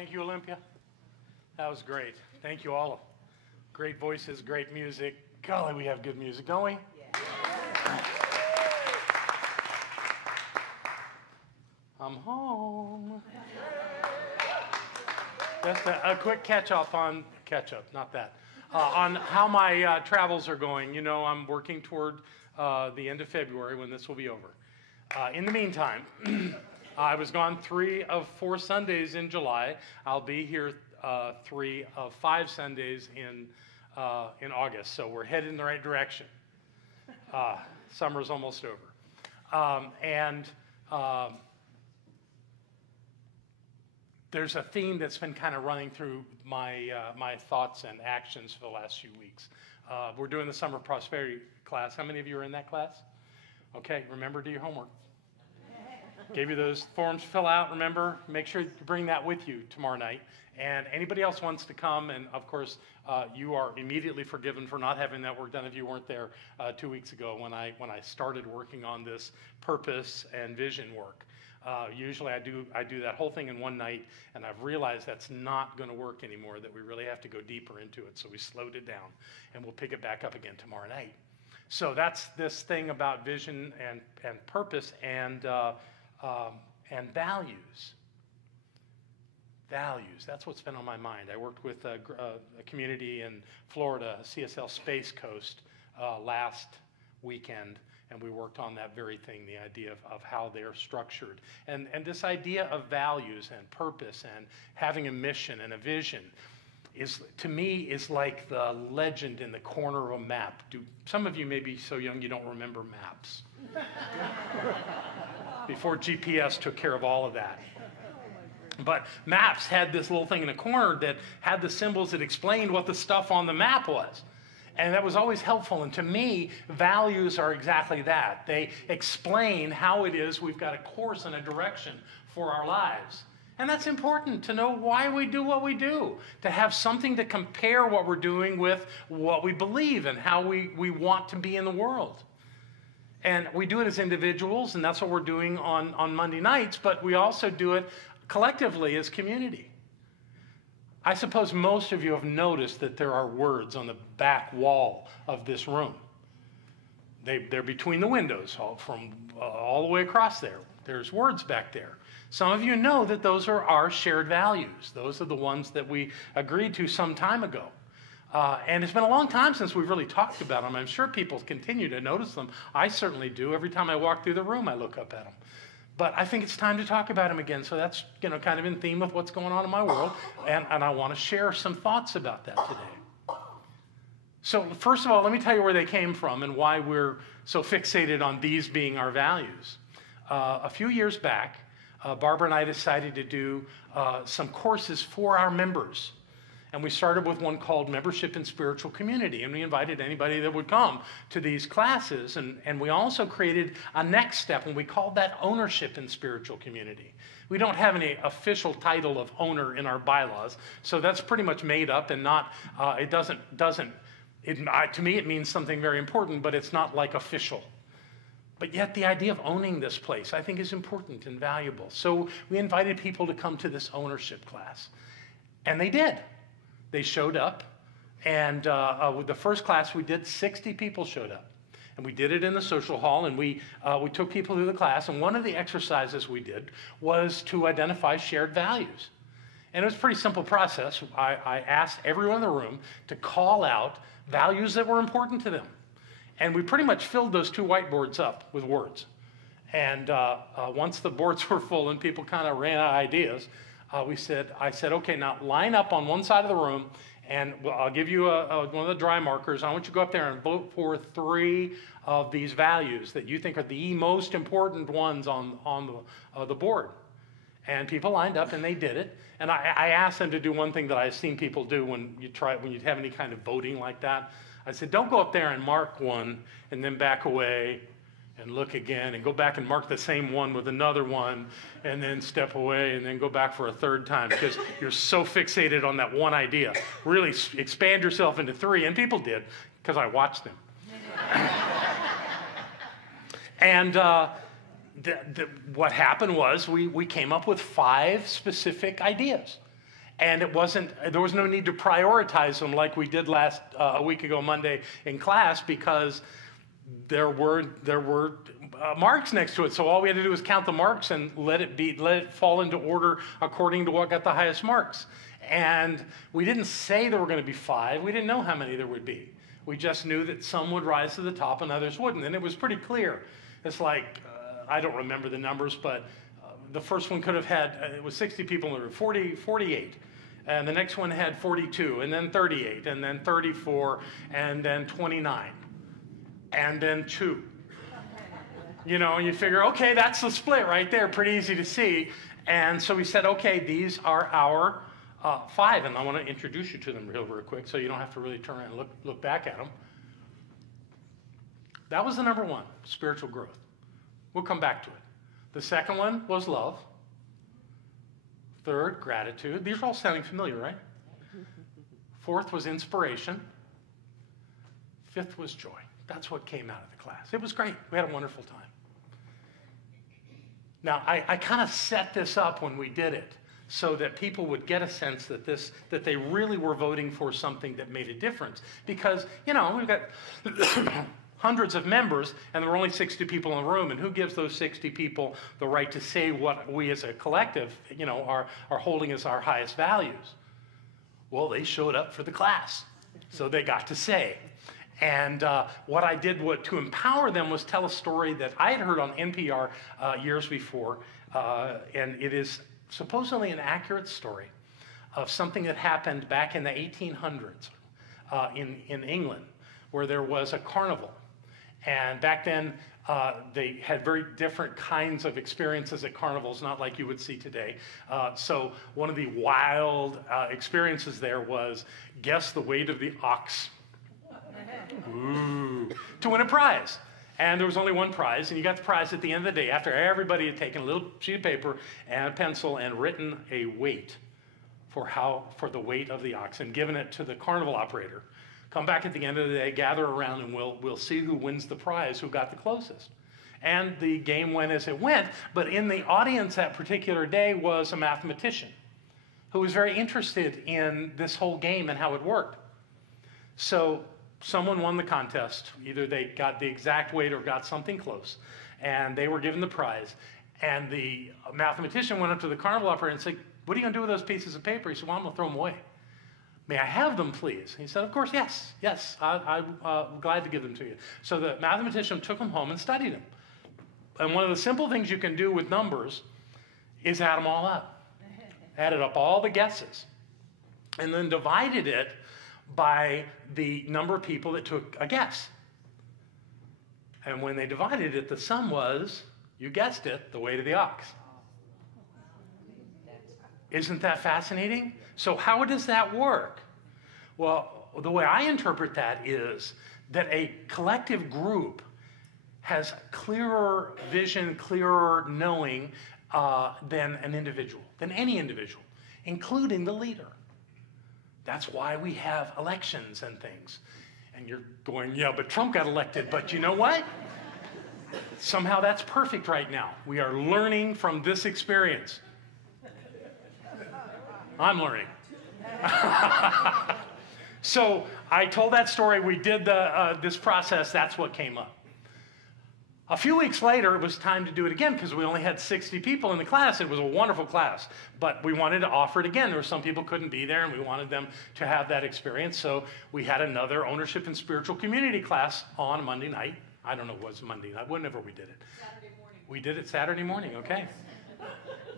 Thank you, Olympia. That was great. Thank you all. Great voices, great music. Golly, we have good music, don't we? Yeah. I'm home. Just a quick catch-up, not that, on how my travels are going. You know, I'm working toward the end of February when this will be over. In the meantime, I was gone 3 of 4 Sundays in July. I'll be here 3 of 5 Sundays in August, so we're headed in the right direction. Summer's almost over. There's a theme that's been kind of running through my thoughts and actions for the last few weeks. We're doing the Summer Prosperity class. How many of you are in that class? Okay, remember, do your homework. Gave you those forms to fill out, remember? Make sure you bring that with you tomorrow night. And anybody else wants to come, and of course, you are immediately forgiven for not having that work done if you weren't there 2 weeks ago when I started working on this purpose and vision work. Usually I do that whole thing in one night, and I've realized that's not going to work anymore, that we really have to go deeper into it. So we slowed it down, and we'll pick it back up again tomorrow night. So that's this thing about vision and purpose and values. Values, that's what's been on my mind. I worked with a community in Florida, CSL Space Coast, last weekend, and we worked on that very thing, the idea of how they're structured. And this idea of values and purpose and having a mission and a vision is, to me, is like the legend in the corner of a map. Some of you may be so young you don't remember maps. Before GPS took care of all of that. But maps had this little thing in the corner that had the symbols that explained what the stuff on the map was. And that was always helpful. And to me, values are exactly that. They explain how it is we've got a course and a direction for our lives. And that's important, to know why we do what we do, to have something to compare what we're doing with what we believe and how we want to be in the world. And we do it as individuals, and that's what we're doing on Monday nights, but we also do it collectively as community. I suppose most of you have noticed that there are words on the back wall of this room. They're between the windows, all the way across there. There's words back there. Some of you know that those are our shared values. Those are the ones that we agreed to some time ago. And it's been a long time since we've really talked about them. I'm sure people continue to notice them. I certainly do. Every time I walk through the room, I look up at them. But I think it's time to talk about them again. So that's, kind of in theme with what's going on in my world. And I want to share some thoughts about that today. So first of all, let me tell you where they came from and why we're so fixated on these being our values. A few years back, Barbara and I decided to do some courses for our members. And we started with one called Membership in Spiritual Community. And we invited anybody that would come to these classes. And we also created a next step, and we called that Ownership in Spiritual Community. We don't have any official title of owner in our bylaws, so that's pretty much made up and not, to me it means something very important, but it's not like official. But yet the idea of owning this place, I think, is important and valuable. So we invited people to come to this ownership class. And they did. They showed up, and with the first class we did, 60 people showed up. And we did it in the social hall, and we took people through the class, and one of the exercises we did was to identify shared values. And it was a pretty simple process. I asked everyone in the room to call out values that were important to them. And we pretty much filled those 2 whiteboards up with words. And once the boards were full and people kind of ran out of ideas, I said, okay, now line up on one side of the room, and I'll give you one of the dry markers. I want you to go up there and vote for 3 of these values that you think are the most important ones on the board. And people lined up, and they did it. And I asked them to do one thing that I've seen people do when you have any kind of voting like that. I said, don't go up there and mark one and then back away and look again, and go back and mark the same one with another one, and then step away, and then go back for a 3rd time, because you're so fixated on that one idea. Really expand yourself into 3, and people did, because I watched them. And what happened was we came up with 5 specific ideas. And there was no need to prioritize them like we did a week ago Monday in class, because there were marks next to it. So all we had to do was count the marks and let it fall into order according to what got the highest marks. And we didn't say there were going to be 5. We didn't know how many there would be. We just knew that some would rise to the top and others wouldn't. And it was pretty clear. It's like, I don't remember the numbers, but the first one could have had, it was 60 people in the room, 48. And the next one had 42, and then 38, and then 34, and then 29, and then 2. You know, and you figure, okay, that's the split right there, pretty easy to see. And so we said, okay, these are our 5, and I want to introduce you to them real quick so you don't have to really turn around and look back at them. That was the number 1, spiritual growth. We'll come back to it. The second one was love. Third, gratitude. These are all sounding familiar, right? Fourth was inspiration. Fifth was joy. That's what came out of the class. It was great. We had a wonderful time. Now, I kind of set this up when we did it so that people would get a sense that they really were voting for something that made a difference. Because, you know, we've got hundreds of members, and there were only 60 people in the room, and who gives those 60 people the right to say what we as a collective, you know, are holding as our highest values? Well, they showed up for the class, so they got to say. And what I did to empower them was tell a story that I had heard on NPR years before, and it is supposedly an accurate story of something that happened back in the 1800s in England, where there was a carnival. And back then, they had very different kinds of experiences at carnivals, not like you would see today. So one of the wild experiences there was guess the weight of the ox. Ooh, to win a prize. And there was only one prize, and you got the prize at the end of the day after everybody had taken a little sheet of paper and a pencil and written a weight for the weight of the ox and given it to the carnival operator. Come back at the end of the day, gather around, and we'll see who wins the prize, who got the closest. And the game went as it went, but in the audience that particular day was a mathematician who was very interested in this whole game and how it worked. So someone won the contest. Either they got the exact weight or got something close, and they were given the prize. And the mathematician went up to the carnival operator and said, "What are you going to do with those pieces of paper?" He said, "Well, I'm going to throw them away." "May I have them, please?" He said, "Of course, yes, I'm glad to give them to you." So the mathematician took them home and studied them. And one of the simple things you can do with numbers is add them all up. Added up all the guesses, and then divided it by the number of people that took a guess. And when they divided it, the sum was, you guessed it, the weight of the ox. Isn't that fascinating? So how does that work? Well, the way I interpret that is that a collective group has clearer vision, clearer knowing than an individual, than any individual, including the leader. That's why we have elections and things. And you're going, yeah, but Trump got elected. But you know what? Somehow that's perfect right now. We are learning from this experience. I'm learning. So I told that story. We did this process. That's what came up. A few weeks later, it was time to do it again because we only had 60 people in the class. It was a wonderful class, but we wanted to offer it again. There were some people who couldn't be there, and we wanted them to have that experience. So we had another ownership and spiritual community class on Monday night. I don't know if it was Monday night, whenever we did it. Saturday morning. We did it Saturday morning, okay.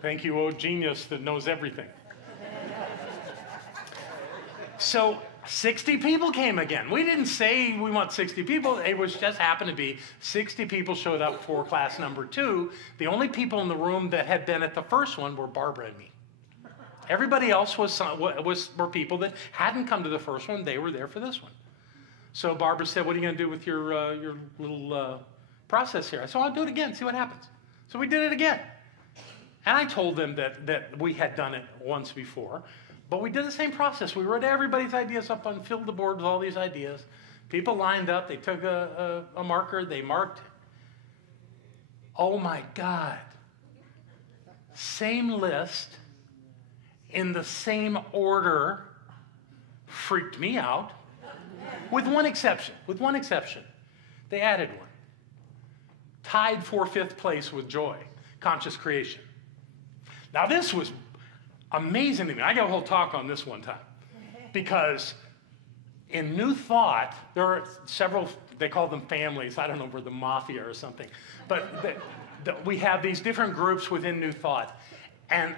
Thank you, oh genius that knows everything. So 60 people came again. We didn't say we want 60 people. It was just happened to be 60 people showed up for class number 2. The only people in the room that had been at the first one were Barbara and me. Everybody else were people that hadn't come to the first one. They were there for this one. So Barbara said, "What are you going to do with your little process here?" I said, "I'll do it again, see what happens." So we did it again. And I told them that we had done it once before. But we did the same process. We wrote everybody's ideas up and filled the board with all these ideas. People lined up. They took a marker. They marked. Oh, my God. Same list in the same order freaked me out, with one exception. With one exception. They added one. Tied for 5th place with joy, conscious creation. Now this was amazing to me. I got a whole talk on this one time. Because in New Thought, there are several, they call them families. I don't know, we're the mafia or something. But we have these different groups within New Thought. And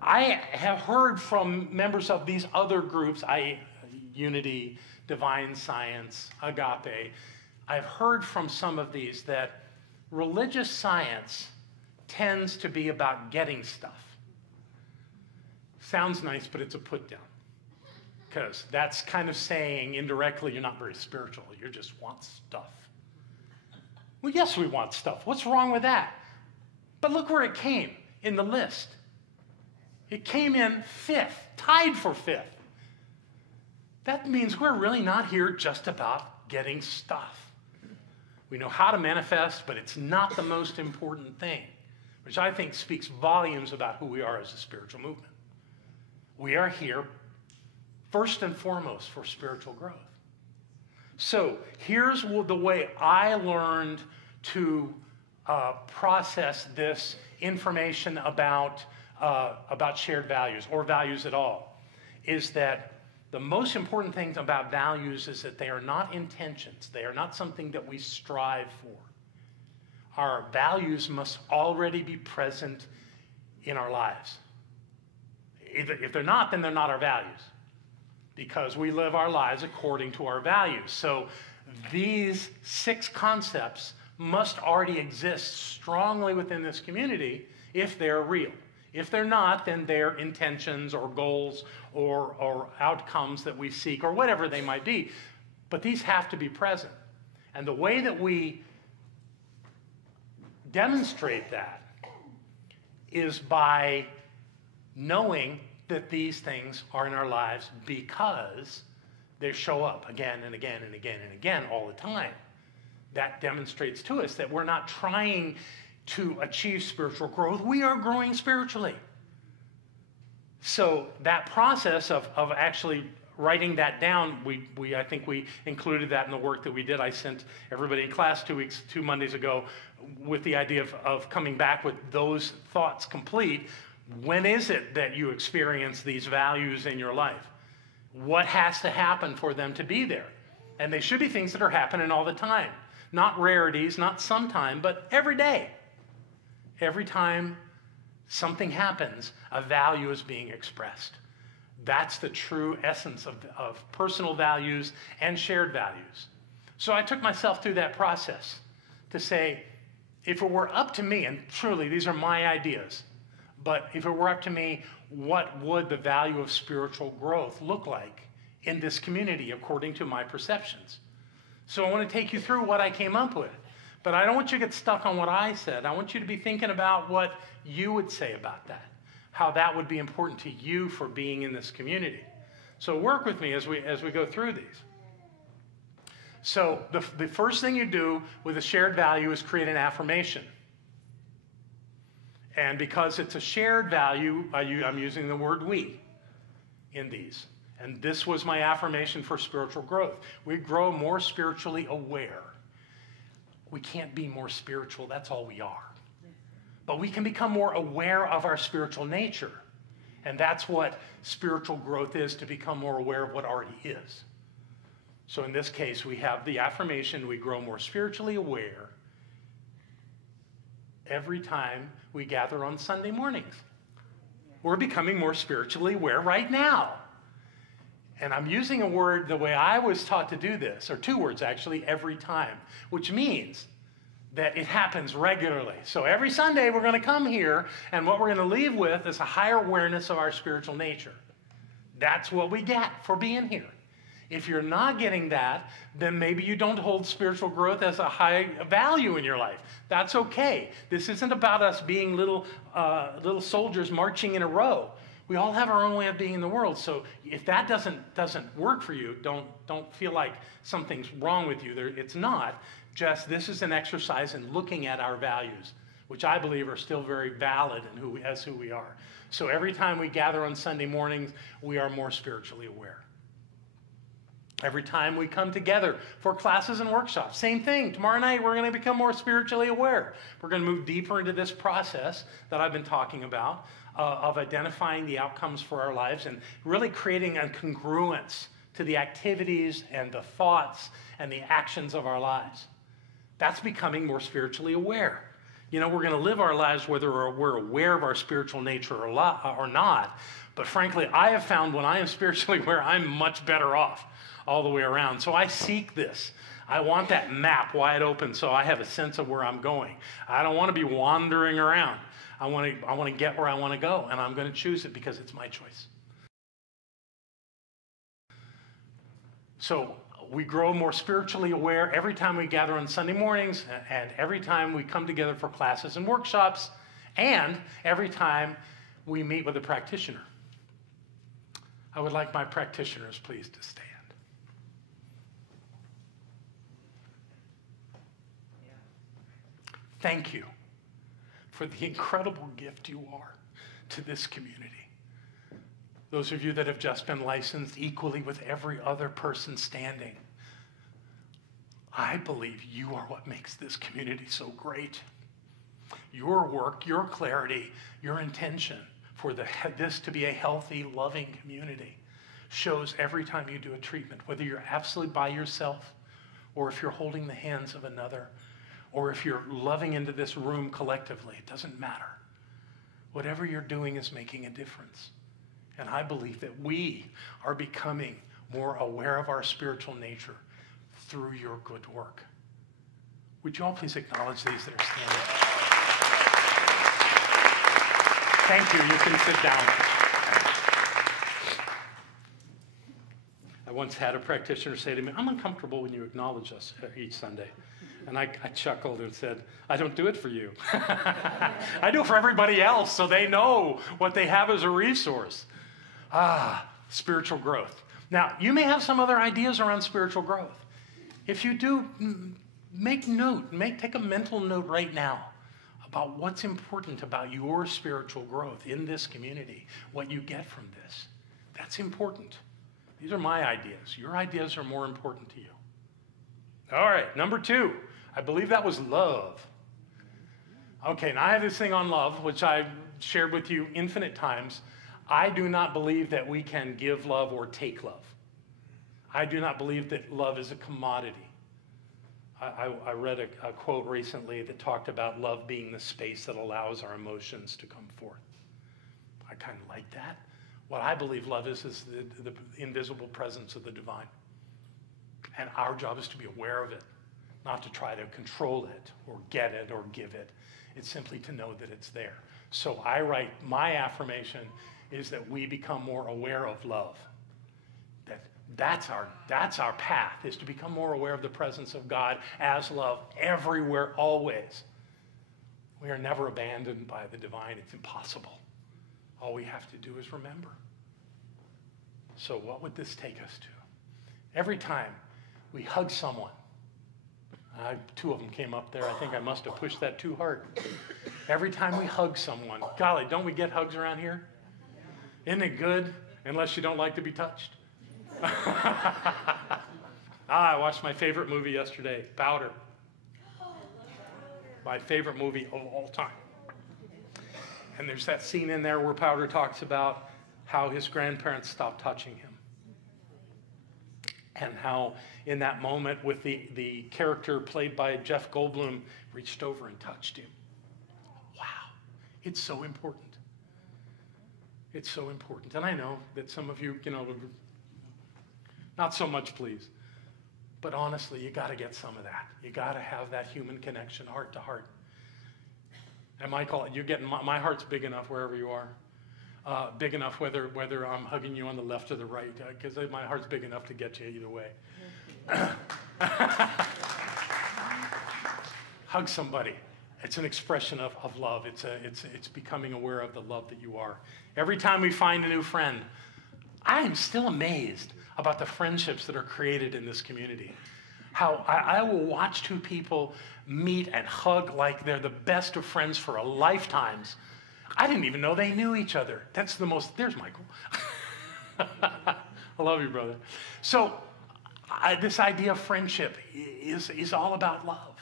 I have heard from members of these other groups, Unity, Divine Science, Agape. I've heard from some of these that religious science tends to be about getting stuff. Sounds nice, but it's a put down. Because that's kind of saying indirectly you're not very spiritual. You just want stuff. Well, yes, we want stuff. What's wrong with that? But look where it came in the list. It came in 5th, tied for 5th. That means we're really not here just about getting stuff. We know how to manifest, but it's not the most important thing, which I think speaks volumes about who we are as a spiritual movement. We are here first and foremost for spiritual growth. So here's the way I learned to process this information about shared values or values at all, is that the most important thing about values is that they are not intentions. They are not something that we strive for. Our values must already be present in our lives. If they're not, then they're not our values, because we live our lives according to our values. So these 6 concepts must already exist strongly within this community if they're real. If they're not, then they're intentions or goals or outcomes that we seek or whatever they might be. But these have to be present. And the way that we demonstrate that is by knowing that these things are in our lives because they show up again and again and again and again all the time. That demonstrates to us that we're not trying to achieve spiritual growth. We are growing spiritually. So that process of actually writing that down, I think we included that in the work that we did. I sent everybody in class 2 Mondays ago with the idea of coming back with those thoughts complete. When is it that you experience these values in your life? What has to happen for them to be there? And they should be things that are happening all the time. Not rarities, not sometime, but every day. Every time something happens, a value is being expressed. That's the true essence of personal values and shared values. So I took myself through that process to say, if it were up to me, and truly these are my ideas, but if it were up to me, what would the value of spiritual growth look like in this community according to my perceptions? So I want to take you through what I came up with. But I don't want you to get stuck on what I said. I want you to be thinking about what you would say about that, how that would be important to you for being in this community. So work with me as we go through these. So the first thing you do with a shared value is create an affirmation. And because it's a shared value, I'm using the word we in these. And this was my affirmation for spiritual growth. We grow more spiritually aware. We can't be more spiritual, that's all we are. But we can become more aware of our spiritual nature. And that's what spiritual growth is, to become more aware of what already is. So in this case, we have the affirmation, we grow more spiritually aware every time we gather on Sunday mornings. We're becoming more spiritually aware right now. And I'm using a word the way I was taught to do this, or 2 words actually, every time, which means that it happens regularly. So every Sunday we're going to come here, and what we're going to leave with is a higher awareness of our spiritual nature. That's what we get for being here. If you're not getting that, then maybe you don't hold spiritual growth as a high value in your life. That's okay. This isn't about us being little soldiers marching in a row. We all have our own way of being in the world. So if that doesn't work for you, don't feel like something's wrong with you. It's not. Just this is an exercise in looking at our values, which I believe are still very valid in who we are. So every time we gather on Sunday mornings, we are more spiritually aware. Every time we come together for classes and workshops, same thing. Tomorrow night, we're going to become more spiritually aware. We're going to move deeper into this process that I've been talking about of identifying the outcomes for our lives and really creating a congruence to the activities and the thoughts and the actions of our lives. That's becoming more spiritually aware. You know, we're going to live our lives whether we're aware of our spiritual nature or not. But frankly, I have found when I am spiritually aware, I'm much better off all the way around. So I seek this. I want that map wide open so I have a sense of where I'm going. I don't want to be wandering around. I want to get where I want to go, and I'm going to choose it because it's my choice. So we grow more spiritually aware every time we gather on Sunday mornings and every time we come together for classes and workshops and every time we meet with a practitioner. I would like my practitioners, please, to stand. Thank you for the incredible gift you are to this community. Those of you that have just been licensed equally with every other person standing, I believe you are what makes this community so great. Your work, your clarity, your intention for this to be a healthy, loving community shows every time you do a treatment, whether you're absolutely by yourself or if you're holding the hands of another, or if you're loving into this room collectively, it doesn't matter. Whatever you're doing is making a difference. And I believe that we are becoming more aware of our spiritual nature through your good work. Would you all please acknowledge these that are standing? Thank you. You can sit down. I once had a practitioner say to me, I'm uncomfortable when you acknowledge us each Sunday. And I chuckled and said, I don't do it for you. I do it for everybody else so they know what they have as a resource. Spiritual growth. Now, you may have some other ideas around spiritual growth. If you do, make note, take a mental note right now about what's important about your spiritual growth in this community, what you get from this. That's important. These are my ideas. Your ideas are more important to you. All right, number 2. I believe that was love. Okay, now I have this thing on love, which I've shared with you infinite times. I do not believe that we can give love or take love. I do not believe that love is a commodity. I read a quote recently that talked about love being the space that allows our emotions to come forth. I kind of like that. What I believe love is the invisible presence of the divine. And our job is to be aware of it, not to try to control it or get it or give it. It's simply to know that it's there. So I write, my affirmation is that we become more aware of love. That's our path, is to become more aware of the presence of God as love everywhere, always. We are never abandoned by the divine. It's impossible. All we have to do is remember. So what would this take us to? Every time we hug someone, 2 of them came up there. I think I must have pushed that too hard. Every time we hug someone, golly, don't we get hugs around here? Isn't it good? Unless you don't like to be touched. I watched my favorite movie yesterday, Powder. My favorite movie of all time. And there's that scene in there where Powder talks about how his grandparents stopped touching him. And how in that moment with the character played by Jeff Goldblum reached over and touched him. Wow, it's so important. It's so important. And I know that some of you, not so much, please. But honestly, you got to get some of that. You got to have that human connection, heart to heart. And Michael, you're getting, my heart's big enough wherever you are. Big enough whether I'm hugging you on the left or the right, because my heart's big enough to get you either way. Hug somebody. It's an expression of love. It's becoming aware of the love that you are. Every time we find a new friend, I am still amazed about the friendships that are created in this community. How I will watch 2 people meet and hug like they're the best of friends for a lifetimes. I didn't even know they knew each other. That's the most, there's Michael. I love you, brother. So this idea of friendship is all about love.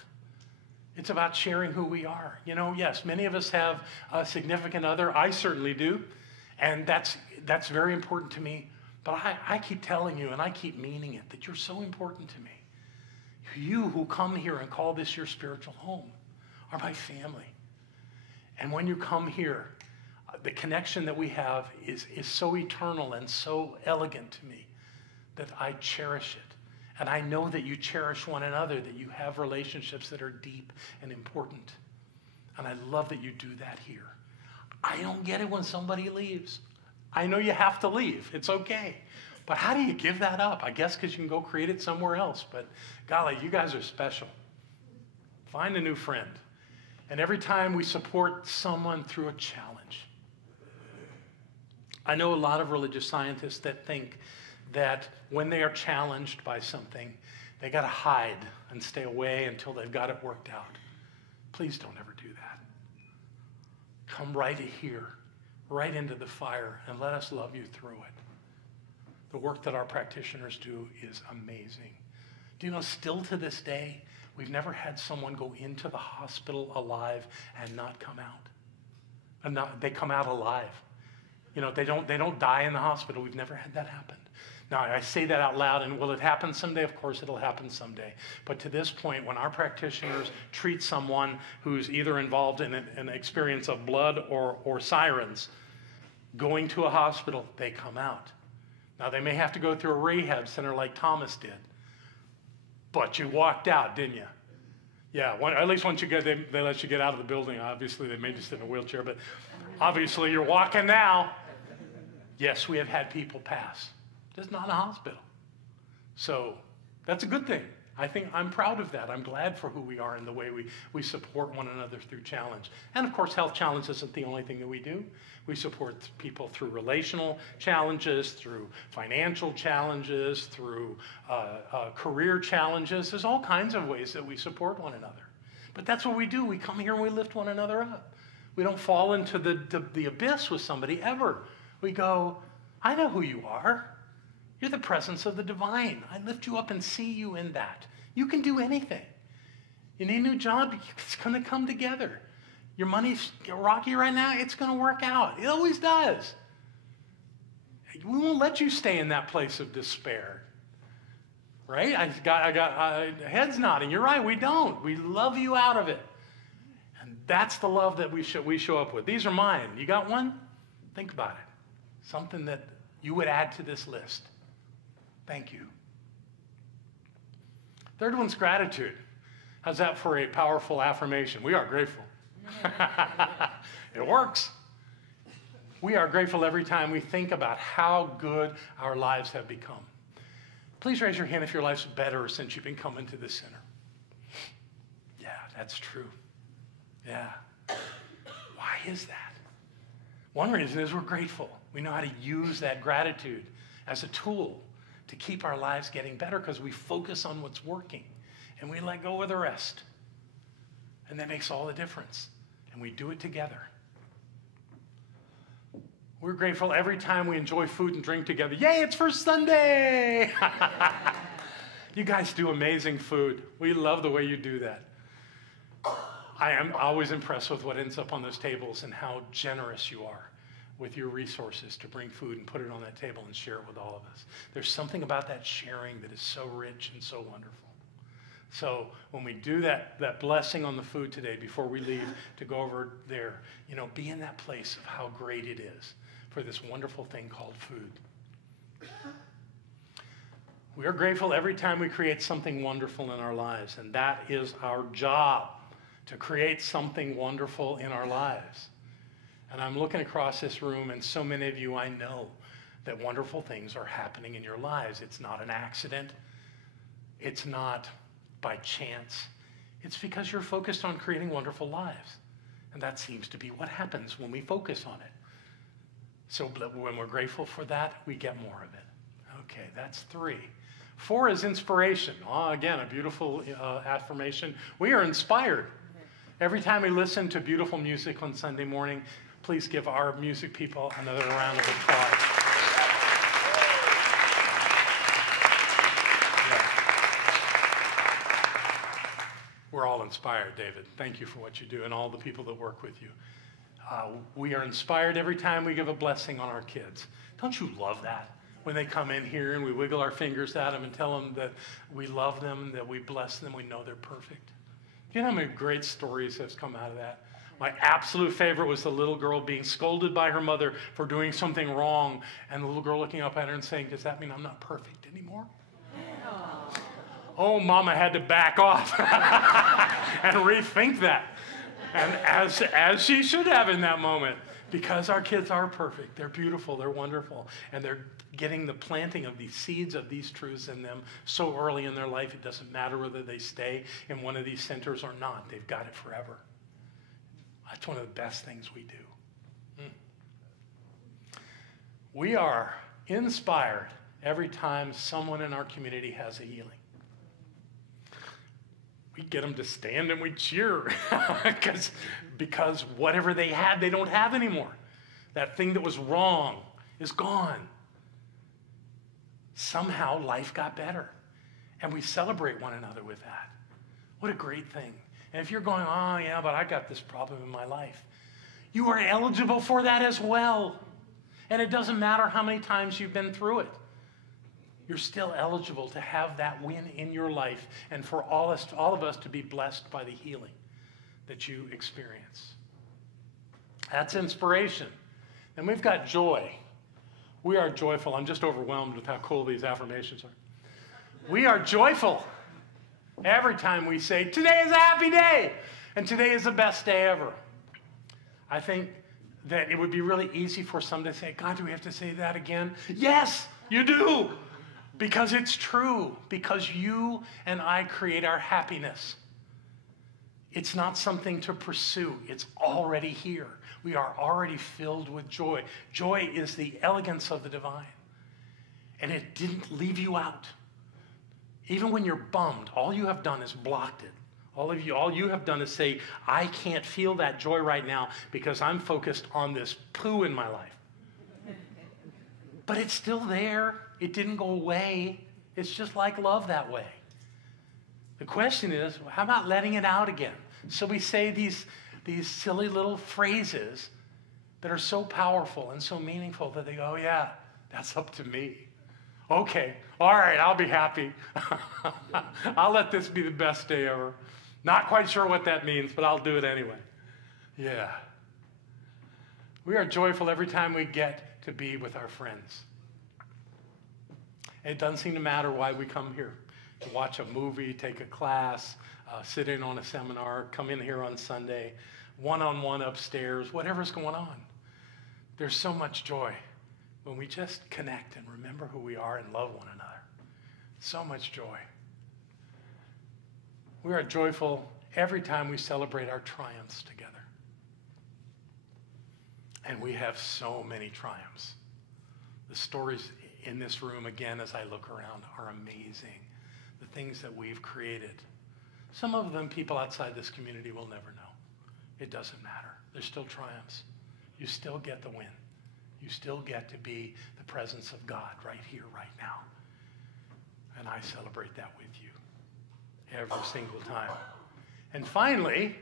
It's about sharing who we are. You know, yes, many of us have a significant other. I certainly do. And that's very important to me. But I keep telling you, and I keep meaning it, that you're so important to me. You who come here and call this your spiritual home are my family. And when you come here, the connection that we have is so eternal and so elegant to me that I cherish it. And I know that you cherish one another, that you have relationships that are deep and important. And I love that you do that here. I don't get it when somebody leaves. I know you have to leave. It's okay. But how do you give that up? I guess because you can go create it somewhere else. But golly, you guys are special. Find a new friend. And every time we support someone through a challenge. I know a lot of religious scientists that think that when they are challenged by something, they got to hide and stay away until they've got it worked out. Please don't ever do that. Come right here, right into the fire, and let us love you through it. The work that our practitioners do is amazing. Do you know, still to this day, we've never had someone go into the hospital alive and not come out. And they come out alive. You know, they don't die in the hospital. We've never had that happen. Now, I say that out loud, and will it happen someday? Of course it'll happen someday. But to this point, when our practitioners treat someone who's either involved in an experience of blood or sirens, going to a hospital, they come out. Now, they may have to go through a rehab center like Thomas did. But you walked out, didn't you? Yeah, at least once you get, they let you get out of the building. Obviously, they made you sit in a wheelchair, but obviously you're walking now. Yes, we have had people pass, just not in a hospital. So that's a good thing. I think I'm proud of that. I'm glad for who we are and the way we support one another through challenge. And of course, health challenge isn't the only thing that we do. We support people through relational challenges, through financial challenges, through career challenges. There's all kinds of ways that we support one another. But that's what we do. We come here and we lift one another up. We don't fall into the abyss with somebody ever. We go, I know who you are. You're the presence of the divine. I lift you up and see you in that. You can do anything. You need a new job? It's going to come together. Your money's rocky right now? It's going to work out. It always does. We won't let you stay in that place of despair. Right? I got heads nodding. You're right, we don't. We love you out of it. And that's the love that we show up with. These are mine. You got one? Think about it. Something that you would add to this list. Thank you. Third one's gratitude. How's that for a powerful affirmation? We are grateful. It works. We are grateful every time we think about how good our lives have become. Please raise your hand if your life's better since you've been coming to the center. Yeah, that's true. Yeah. Why is that? One reason is we're grateful. We know how to use that gratitude as a tool to keep our lives getting better because we focus on what's working and we let go of the rest. And that makes all the difference. And we do it together. We're grateful every time we enjoy food and drink together. Yay, it's for Sunday! You guys do amazing food. We love the way you do that. I am always impressed with what ends up on those tables and how generous you are with your resources to bring food and put it on that table and share it with all of us. There's something about that sharing that is so rich and so wonderful. So when we do that blessing on the food today before we leave to go over there, you know, be in that place of how great it is for this wonderful thing called food. We are grateful every time we create something wonderful in our lives, and that is our job, to create something wonderful in our lives. And I'm looking across this room, and so many of you I know that wonderful things are happening in your lives. It's not an accident. It's not by chance. It's because you're focused on creating wonderful lives. And that seems to be what happens when we focus on it. So when we're grateful for that, we get more of it. Okay, that's 3. 4 is inspiration. Oh, again, a beautiful affirmation. We are inspired. Every time we listen to beautiful music on Sunday morning, Please give our music people another round of applause. Yeah. We're all inspired, David. Thank you for what you do and all the people that work with you. We are inspired every time we give a blessing on our kids. Don't you love that? When they come in here and we wiggle our fingers at them and tell them that we love them, that we bless them, we know they're perfect. You know how many great stories have come out of that? My absolute favorite was the little girl being scolded by her mother for doing something wrong, and the little girl looking up at her and saying, "Does that mean I'm not perfect anymore?" Oh, Mama had to back off and rethink that. And as she should have in that moment, because our kids are perfect. They're beautiful, they're wonderful, and they're getting the planting of these seeds of these truths in them so early in their life, it doesn't matter whether they stay in one of these centers or not. They've got it forever. That's one of the best things we do. We are inspired every time someone in our community has a healing. We get them to stand and we cheer because whatever they had, they don't have anymore. That thing that was wrong is gone. Somehow life got better, and we celebrate one another with that. What a great thing. And if you're going, "Oh yeah, but I got this problem in my life," you are eligible for that as well. And it doesn't matter how many times you've been through it. You're still eligible to have that win in your life and for all of us to be blessed by the healing that you experience. That's inspiration. And we've got joy. We are joyful. I'm just overwhelmed with how cool these affirmations are. We are joyful every time we say, "Today is a happy day," and "Today is the best day ever." I think that it would be really easy for some to say, "God, do we have to say that again?" Yes, you do. Because it's true. Because you and I create our happiness. It's not something to pursue. It's already here. We are already filled with joy. Joy is the elegance of the divine. And it didn't leave you out. Even when you're bummed, all you have done is blocked it. All you have done is say, "I can't feel that joy right now because I'm focused on this poo in my life." But it's still there. It didn't go away. It's just like love that way. The question is, how about letting it out again? So we say these silly little phrases that are so powerful and so meaningful that they go, "Oh yeah, that's up to me. Okay, all right, I'll be happy. I'll let this be the best day ever. Not quite sure what that means, but I'll do it anyway." Yeah. We are joyful every time we get to be with our friends. It doesn't seem to matter why we come here. To watch a movie, take a class, sit in on a seminar, come in here on Sunday, one-on-one upstairs, whatever's going on. There's so much joy when we just connect and remember who we are and love one another. So much joy. We are joyful every time we celebrate our triumphs together. And we have so many triumphs. The stories in this room, again, as I look around, are amazing. The things that we've created. Some of them people outside this community will never know. It doesn't matter. There's still triumphs. You still get the win. You still get to be the presence of God right here, right now. And I celebrate that with you every single time. And finally,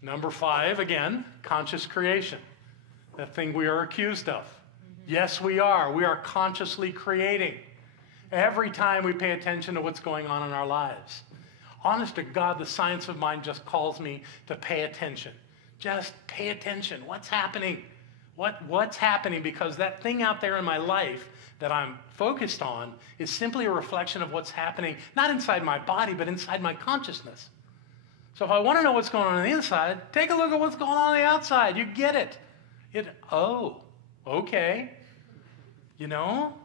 number 5, again, conscious creation. That thing we are accused of. Yes, we are. We are consciously creating every time we pay attention to what's going on in our lives. Honest to God, the science of mind just calls me to pay attention. Just pay attention. What's happening? What's happening? Because that thing out there in my life that I'm focused on is simply a reflection of what's happening, not inside my body, but inside my consciousness. So if I want to know what's going on the inside, take a look at what's going on the outside. You get it. Oh, okay. You know?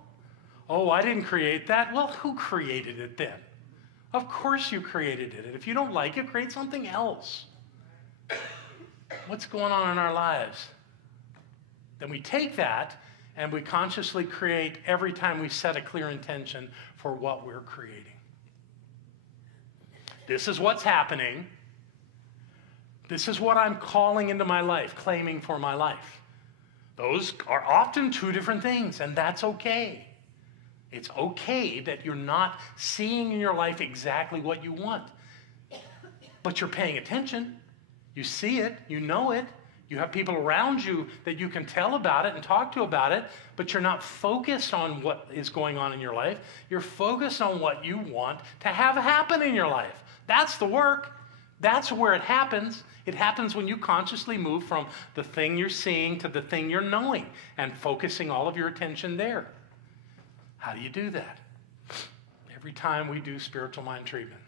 Oh, I didn't create that. Well, who created it then? Of course you created it. If you don't like it, create something else. What's going on in our lives? Then we take that and we consciously create every time we set a clear intention for what we're creating. This is what's happening. This is what I'm calling into my life, claiming for my life. Those are often two different things, and that's okay. It's okay that you're not seeing in your life exactly what you want, but you're paying attention. You see it, you know it. You have people around you that you can tell about it and talk to about it, but you're not focused on what is going on in your life. You're focused on what you want to have happen in your life. That's the work. That's where it happens. It happens when you consciously move from the thing you're seeing to the thing you're knowing and focusing all of your attention there. How do you do that? Every time we do spiritual mind treatment,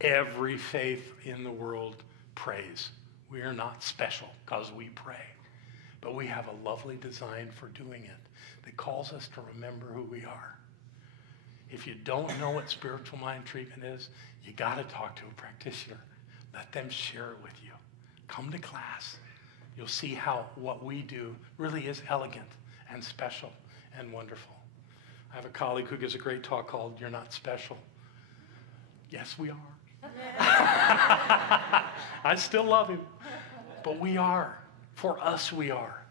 every faith in the world prays. We are not special because we pray, but we have a lovely design for doing it that calls us to remember who we are. If you don't know what spiritual mind treatment is, you got to talk to a practitioner. Let them share it with you. Come to class. You'll see how what we do really is elegant and special and wonderful. I have a colleague who gives a great talk called You're Not Special. Yes, we are. I still love him, but we are. For us, we are.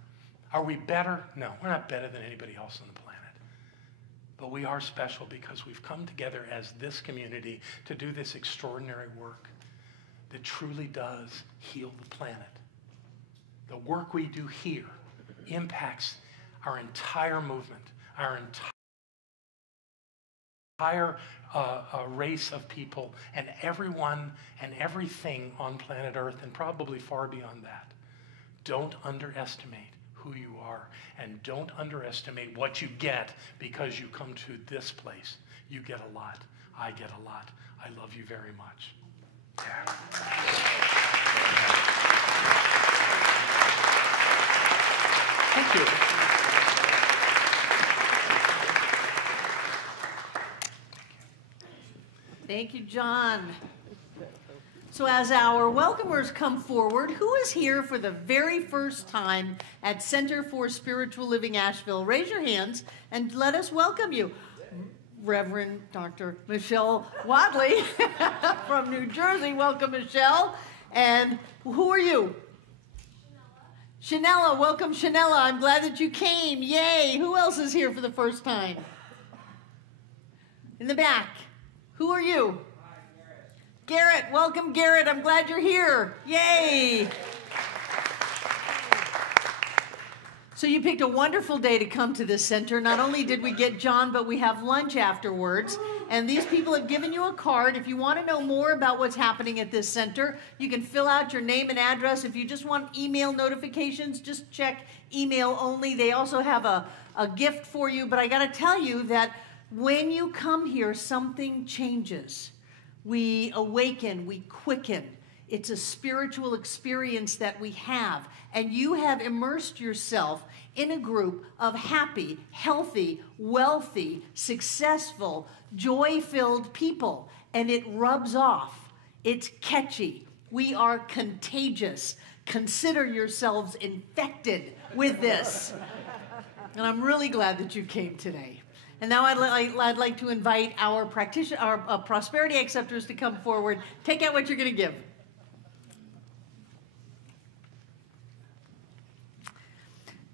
Are we better? No, we're not better than anybody else on the planet. But we are special because we've come together as this community to do this extraordinary work that truly does heal the planet. The work we do here impacts our entire movement, our entire race of people, and everyone and everything on planet Earth, and probably far beyond that. Don't underestimate who you are, and don't underestimate what you get because you come to this place. You get a lot. I get a lot. I love you very much. Yeah. Thank you. Thank you, John. So as our welcomers come forward, who is here for the very first time at Center for Spiritual Living Asheville? Raise your hands and let us welcome you. Reverend Dr. Michelle Wadley from New Jersey. Welcome, Michelle. And who are you? Shanella. Welcome, Shanella. I'm glad that you came. Yay. Who else is here for the first time? In the back. Who are you? Hi, Garrett. Garrett. Welcome, Garrett. I'm glad you're here. Yay. So you picked a wonderful day to come to this center. Not only did we get John, but we have lunch afterwards. And these people have given you a card. If you want to know more about what's happening at this center, you can fill out your name and address. If you just want email notifications, just check email only. They also have a gift for you. But I got to tell you that when you come here, something changes. We awaken, we quicken. It's a spiritual experience that we have. And you have immersed yourself in a group of happy, healthy, wealthy, successful, joy-filled people. And it rubs off. It's catchy. We are contagious. Consider yourselves infected with this. And I'm really glad that you came today. And now I'd like to invite our prosperity acceptors to come forward. Take out what you're going to give.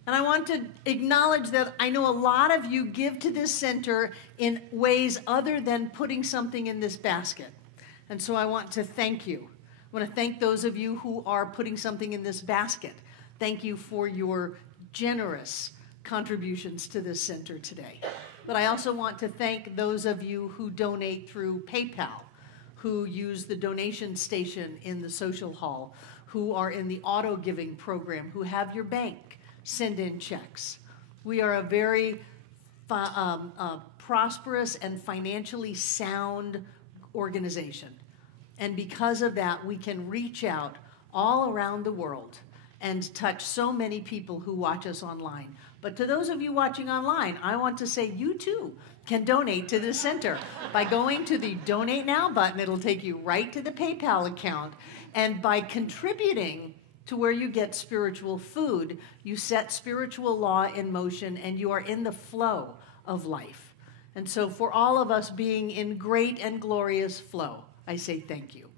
And I want to acknowledge that I know a lot of you give to this center in ways other than putting something in this basket. And so I want to thank you. I want to thank those of you who are putting something in this basket. Thank you for your generous contributions to this center today. But I also want to thank those of you who donate through PayPal, who use the donation station in the social hall, who are in the auto giving program, who have your bank send in checks. We are a very prosperous and financially sound organization. And because of that, we can reach out all around the world and touch so many people who watch us online. But to those of you watching online, I want to say you too can donate to this center by going to the Donate Now button. It'll take you right to the PayPal account. And by contributing to where you get spiritual food, you set spiritual law in motion and you are in the flow of life. And so for all of us being in great and glorious flow, I say thank you.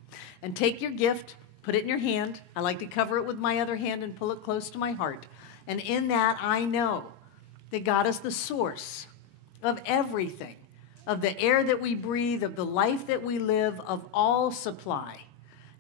And take your gift, Put it in your hand. I like to cover it with my other hand and pull it close to my heart. And in that, I know that God is the source of everything, of the air that we breathe, of the life that we live, of all supply.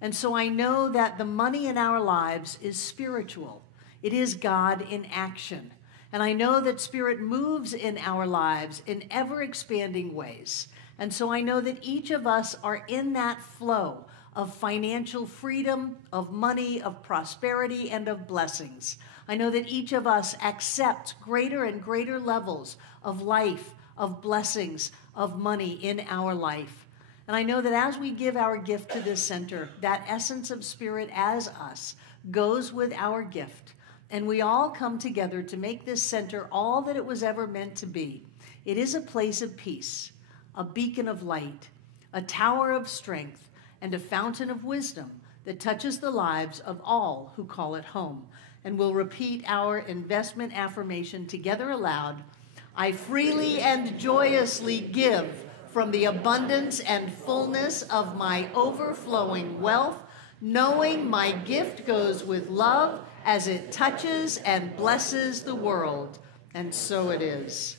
And so I know that the money in our lives is spiritual. It is God in action. And I know that Spirit moves in our lives in ever-expanding ways. And so I know that each of us are in that flow of financial freedom, of money, of prosperity, and of blessings. I know that each of us accepts greater and greater levels of life, of blessings, of money in our life. And I know that as we give our gift to this center, that essence of Spirit as us goes with our gift. And we all come together to make this center all that it was ever meant to be. It is a place of peace, a beacon of light, a tower of strength, and a fountain of wisdom that touches the lives of all who call it home. And we'll repeat our investment affirmation together aloud. I freely and joyously give from the abundance and fullness of my overflowing wealth, knowing my gift goes with love as it touches and blesses the world. And so it is.